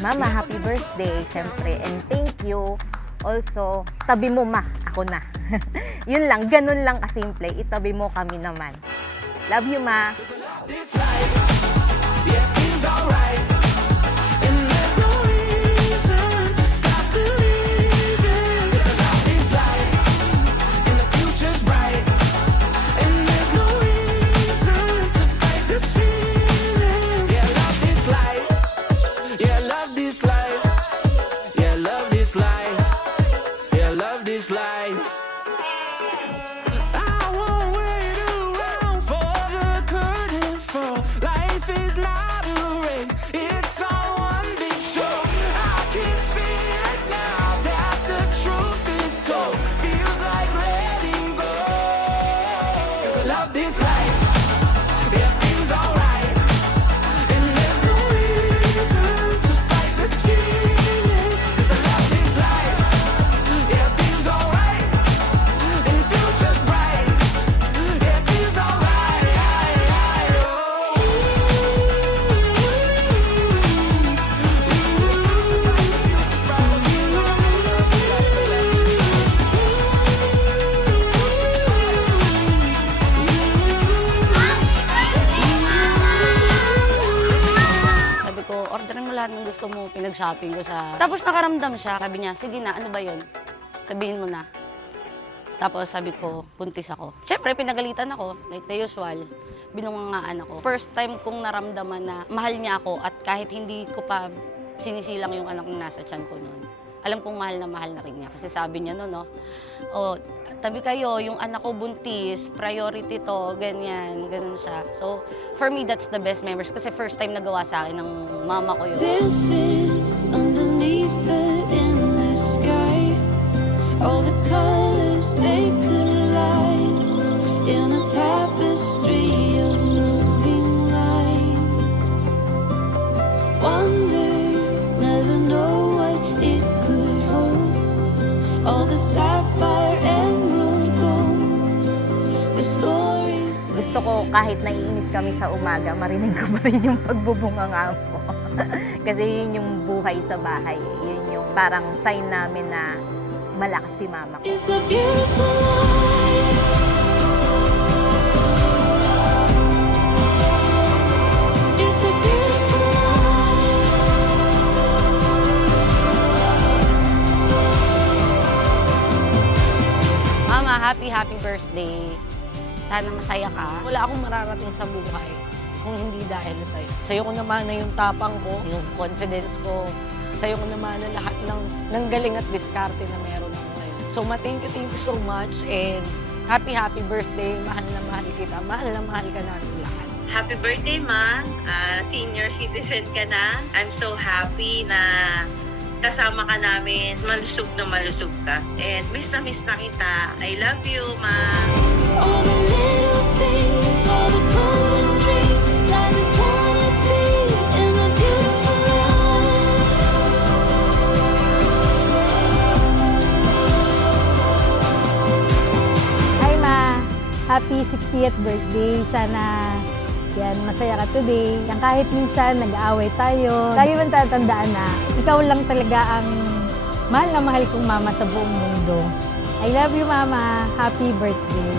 Mama, happy birthday, syempre. And thank you. Also, tabi mo ma, ako na. Yun lang, ganun lang kasimple. Itabi mo kami naman. Love you, ma. Orderin mo lahat ng gusto mo, pinag-shopping ko sa... Tapos nakaramdam siya. Sabi niya, sige na, ano ba yun? Sabihin mo na. Tapos sabi ko, buntis ako. Siyempre, pinagalitan ako, like the usual. Binungangaan ako. First time kong naramdaman na mahal niya ako at kahit hindi ko pa sinisilang yung anak na nasa tiyan ko noon. Alam kong mahal na rin niya. Kasi sabi niya noon, no, oh, tabi kayo, yung anak ko buntis, priority to, ganyan, ganun siya. So, for me, that's the best memories kasi first time nagawa sa akin ng mama ko yun. Dancing underneath the endless sky, all the colors they collide in a tapestry of moving light. Wonder, never know what it could hold. All the sapphire emerald gold, the stories. Gusto ko kahit naiinis kami sa umaga, marinig ko pa rin yung pagbubunganga mo. Kasi yun yung buhay sa bahay. Yun yung parang sign namin na malakas si mama ko. It's a beautiful life. It's a beautiful life. Mama, happy birthday. Sana masaya ka. Wala akong mararating sa buhay kung hindi dahil sa'yo. Sa'yo ko naman na yung tapang ko, yung confidence ko. Sa'yo ko naman na lahat ng galing at diskarte na meron ako ngayon. So, thank you so much and happy birthday. Mahal na mahal kita. Mahal na mahal ka namin lahat. Happy birthday, Ma. Senior citizen ka na. I'm so happy na kasama ka namin. Malusog na malusog ka. And miss na kita. I love you, Ma. All the little things, all the golden dreams. I just wanna be in a beautiful life. Hi Ma! Happy 60th birthday. Sana yan, masaya ka today. Yang kahit minsan nag-aaway tayo, lagi mong tatandaan na ikaw lang talaga ang mahal na mahal kong mama sa buong mundo. I love you, Mama. Happy birthday.